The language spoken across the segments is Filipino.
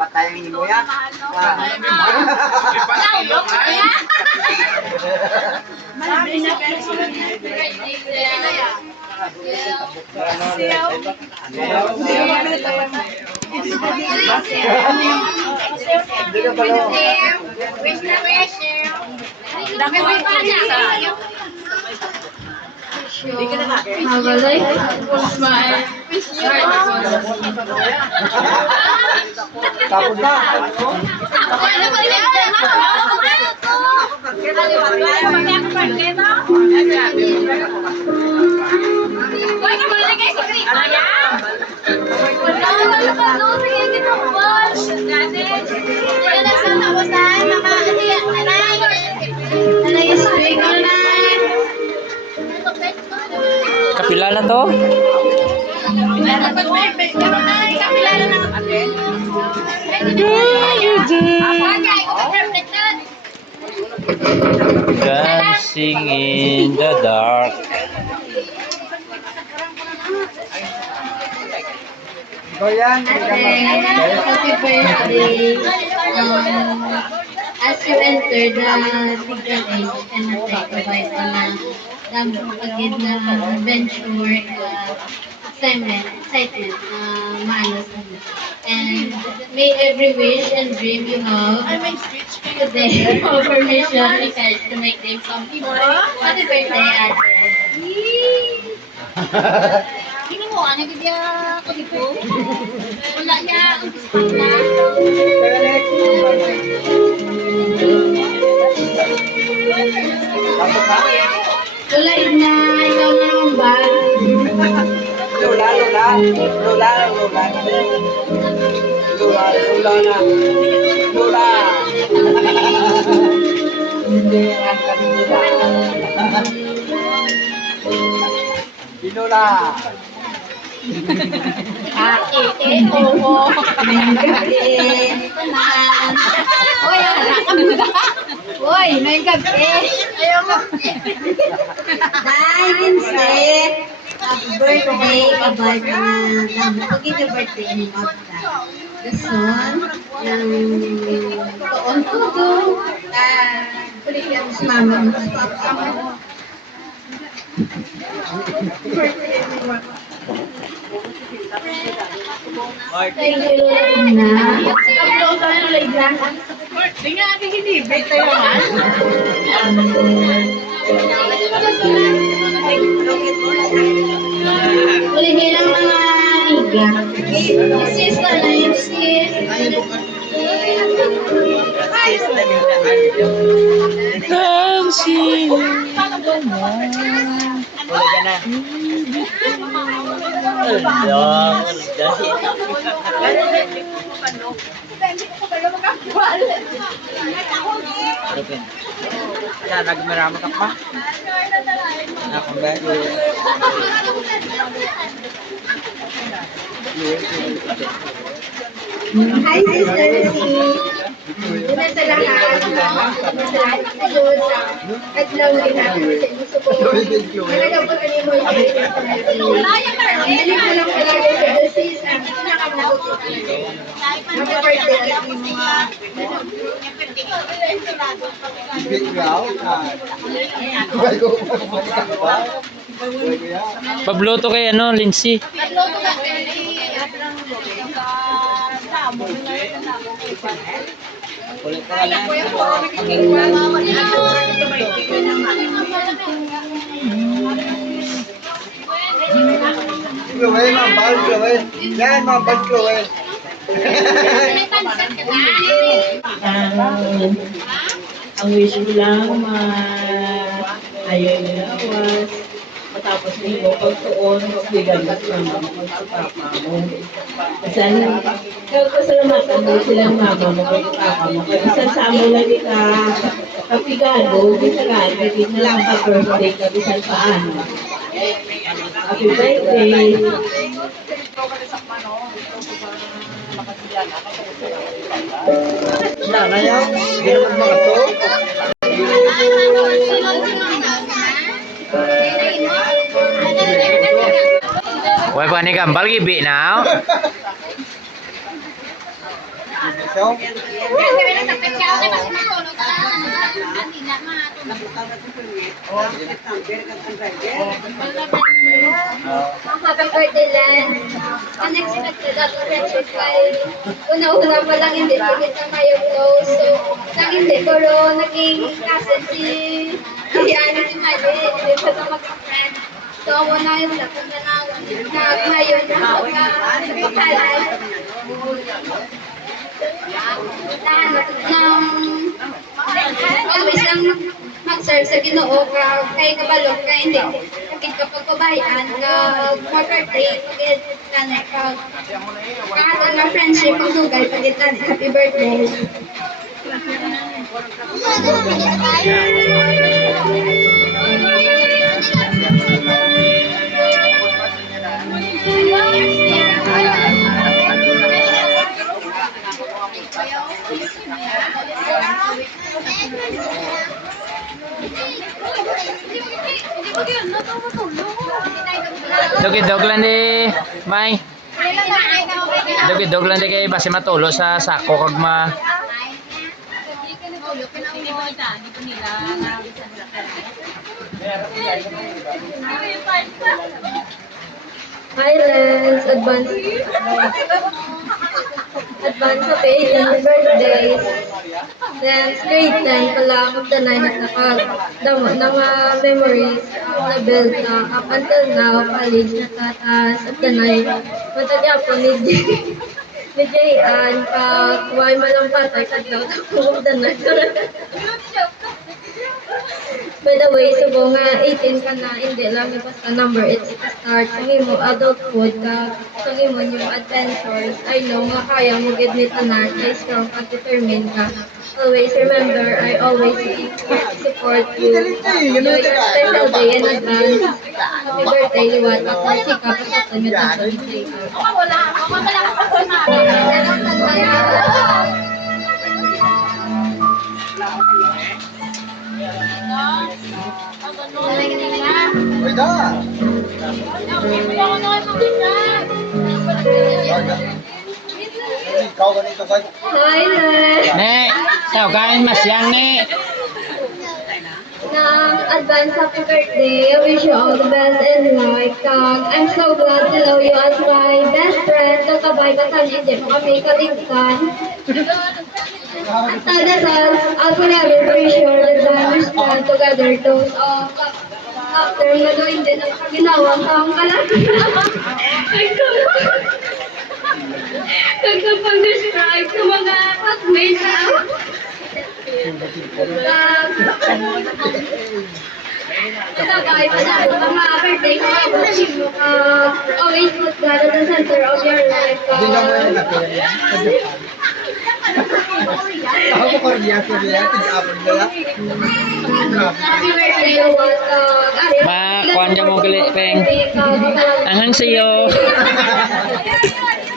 Patayin mo yan. Tapos na. Kapila na to? Dancing in the dark. So yan. Happy birthday. As you enter the legal age, and provide na pagid na adventure, excitement, malas na. And may every wish and dream you have today for permission to make them come true. Happy birthday, Ate. Hindi mo, ano bigya ko dito? Wala niya, ang gusto na. Lola, na, ikaw na naman ba? Lola na. Lola. Hindi ang kanila. Lola. Oo. Uy, uy, may gabi. Dahil Wednesday, happy birthday, kabay ka na. Pagin yung birthday ni Magda. Gason, ng tuon-tudo. Kulit yan si mama mo. Birthday ni Magda. Thank you, Lina. Upload tayo, Lina. Hindi nga ating hinibig tayo naman. Ulihin ang mga amiga. Sis ka na yung sis. Dancing. Wala na. Yan, nagmarama ka pa. Nakambay. Hi, Sister C. Una sa lahat, adlaw rin natin sa inyong support. Nalagabot ka niyo yung hindi ko lang palagay sa the sis ang pinakamabuti. Happy birthday at mga Pabloto kay ano, Lindsay. Ulit ka lang. Chloe, mambal, Chloe. Yan, mambal, Chloe. Ang wish ko lang, ayaw na lawas, matapos mo pagtuon, magbigan mo sa mama mo, sa papa mo. Kasi salamatan mo silang mama mo, kay papa mo. Kasi sasama lagi ka, kapigado, bisa lagi, bisa lang ka-birthday ka, bisa paano. Happy birthday! Na yan, hindi naman mga to. Why pa ni kambal gibi now? So, Happy birthday, Lance. Unexpected at friendship kay una-una pa lang hindi kita kayo close. So, nang hindi ko ro naging cousin si Ana si Mali, hindi pa ito mag-friend. So, ako na yung lapon na ngayon na ako na sa pagkalan. Always lang mag-serve sa Ginoo ka kay kabalog ka hindi sakit kapag pabayaan ka more birthday pagit kanay ka kahit na friendship ang dugay pagit kanay happy birthday. Dugid-dug lang di, May. Dugid-dug lang di kay base matulo sa sako kag ma. Hi, Lance. Advance happy 18th birthday. Lance, grade 10 pa lang of the 9 at nakadamo na mga memories na build na up until now, college na tatas of the 9. Matagya po ni Jayan, pag why malampatay, taglaw na po of the 9. By the way, subo nga 18 ka na, hindi lang yung basta number, it's a start. Kung mo adulthood ka, kung mo yung adventures, I know nga kaya mo gid ni tanan, ay strong at determined ka. Always remember, I always support you. Enjoy your special day in advance. Happy birthday, Liwat. At masika pa sa tanyo sa birthday. wait na. Ikaw ganito guys. Hi, Lance. Ne, tao kain masyang ne. Advance happy birthday. I wish you all the best in life. I'm so glad to know you as my best friend. Kakabay ka sa hindi mo kami kaligtan. At nadasal, I'll forever be sure that we stand together those of after nga doon din ang ginawang taong kalan. Nagkapag-describe sa mga classmates na Tagay pa na sa mga birthday ko always put God at the center of your life. Hindi na mo yung nakilala. Ako ko Korea sa niya, tig-apon nila. Happy birthday, Lord. Ma, kuan ka mo gali, Peng. Anghang sa'yo. Oh, sino naman?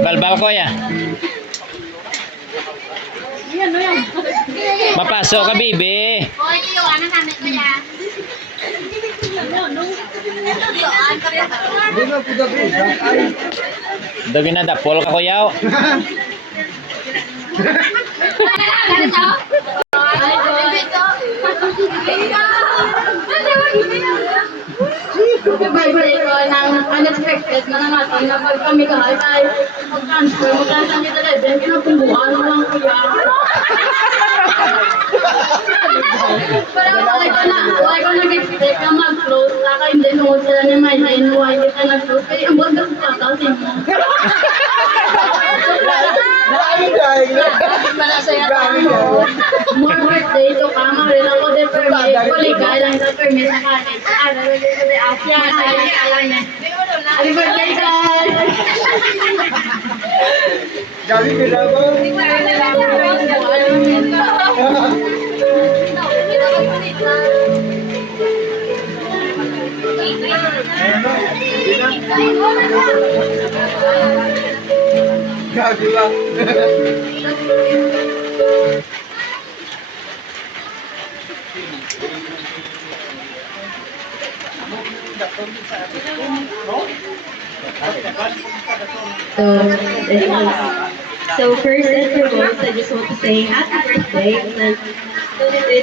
Balbal ko ya. Mapasok ka, bibi. Hindi na po dapat. Ay. Dagi na dapol ka, kuyaw. Birthday ko ng unexpected na naman na pag kami kahit ay mag-transfer mo lang sa nito na din, pinapunduan mo lang kuya. Pero wala ko nag-expect na mag-close, laka hindi nung sila ni Maylene, why hindi ka nag-close, kaya ang buwan ka sa patasin mo. More birthday to come, marila ko din permit, kuligay lang sa permit sa college. Ano rin sa Asia, alam niya. Happy birthday, guys! Gabi nila ba? Gabi ba? So first and foremost, I just want to say happy birthday. And okay,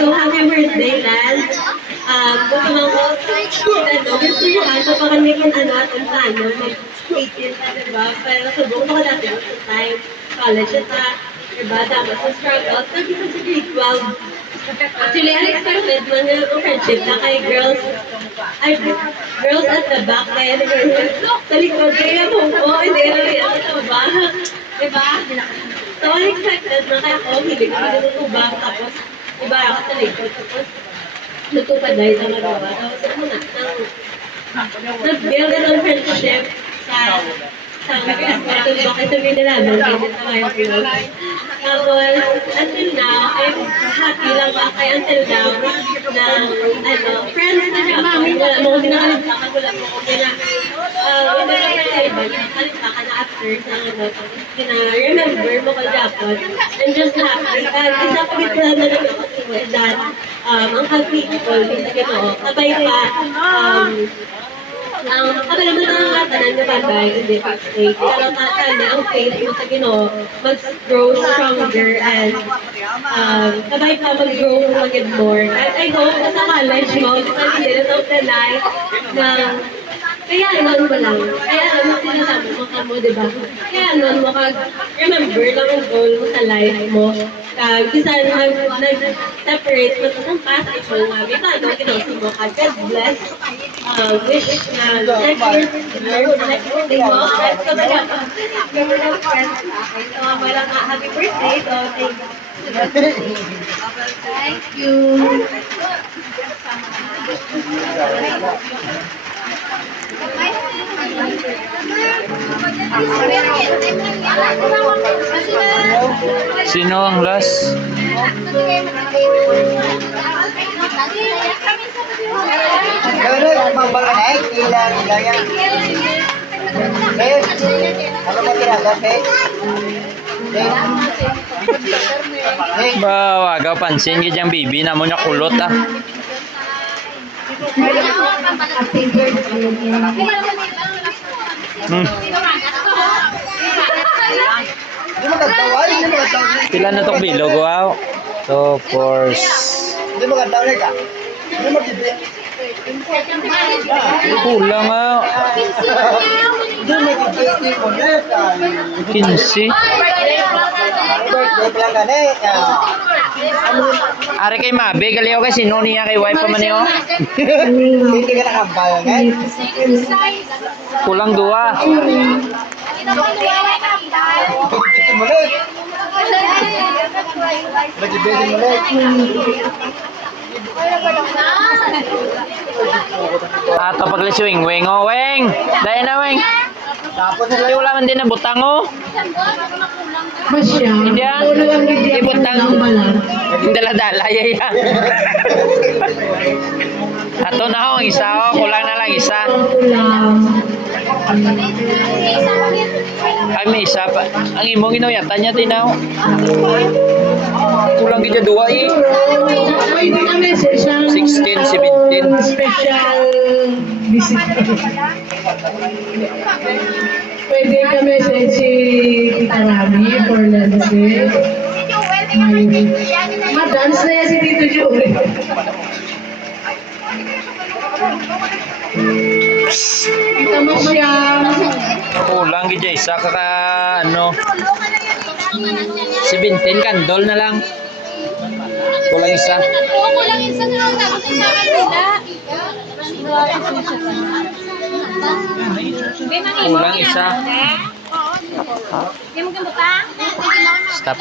so happy birthday, Lance. Gusto lang ko, gusto nyo ka, so baka naging atong plano, mag-18 na, diba? Pero subok ko dati sa time, college na, diba? Tapos sa struggle, tapos sa grade 12. Actually, unexpected man yung friendship na kay girls at the back, kaya sa likod, kaya po, hindi rin ito ba? Diba? So, unexpected na kaya ako, hilig ko natutubang, tapos, iba ako sa likod, tapos, natupad na ito nagawa. Tapos, ako na, nag-build ng friendship sa natutubang kasi sabihin namin, kasi sa mga close. Tapos, until now, I'm happy lang ba kay until now na, friends na siya, mami, wala mo kinakalimutan, wala mo ko kina, hindi na kaya iba, nakalimutan na after sa tapos remember mo ko dapat, I'm just happy. Isa pa rin na ako kasi that, ang happy people, minsan gano'n, sabay pa, ang kabalaman ng mga tanan na bagay, hindi pa state. Pero sana ang faith mo sa Ginoo mag-grow stronger and sabay pa mag-grow maging more. And I hope na sa college mo, sa end of the life, na kaya nun mo lang. Kaya nun sinasabi mo ka mo, di ba? Kaya nun mo ka, remember lang ang goal mo sa life mo. Isa nag-separate mo sa isang path, ito nga, kita, no, kinosi mo ka. God bless. Wish na next birthday mo. Next ko na yan. So, wala nga, happy birthday. So, thank you. Sino ang last? Gano'n, mambalay, ilan, ilan. Sis, ano ba tinaga, sis? Sis? Ba, wagaw pansin gid yang bibi namo nya kulot ah. Happy birthday. Hindi mo kagtawal, hindi mo kagtawal. Pila na tok bilog wow. So course. Hindi mo kagtawal ka. Hindi mo kagtawal. Kulang ah. Hindi mo kagtawal. 15. Birthday pala ka na Are kay Mabe galiw kay sino niya kay wife pa man niyo. Hindi ka nakabala nga. Kulang dua. Pagkitin mo lang. Nag-ibigin mo lang. Ato pagliswing weng oh weng. Dai na weng. Tapos na Ay wala man din na butang oh. Masya. Hindi ah. Ibutang. Hindi dala-dala yaya. Ato na ho ang isa oh, kulang na lang isa. Ay may isa pa. Ang imong ginawatan niya tinaw. Kulang gid dua eh. Pwede ka message ang 16, 17. special visit. Pwede ka message si Tita Rami for Wednesday. Ma-dance na yan si Tito Joey. Kita mo siya. Kulang gid isa ka ano. 17 kandol na lang. Kulang isa. Kulang isa na lang tapos isa kanila. Kulang isa. Hindi mo gamot pa? Stop.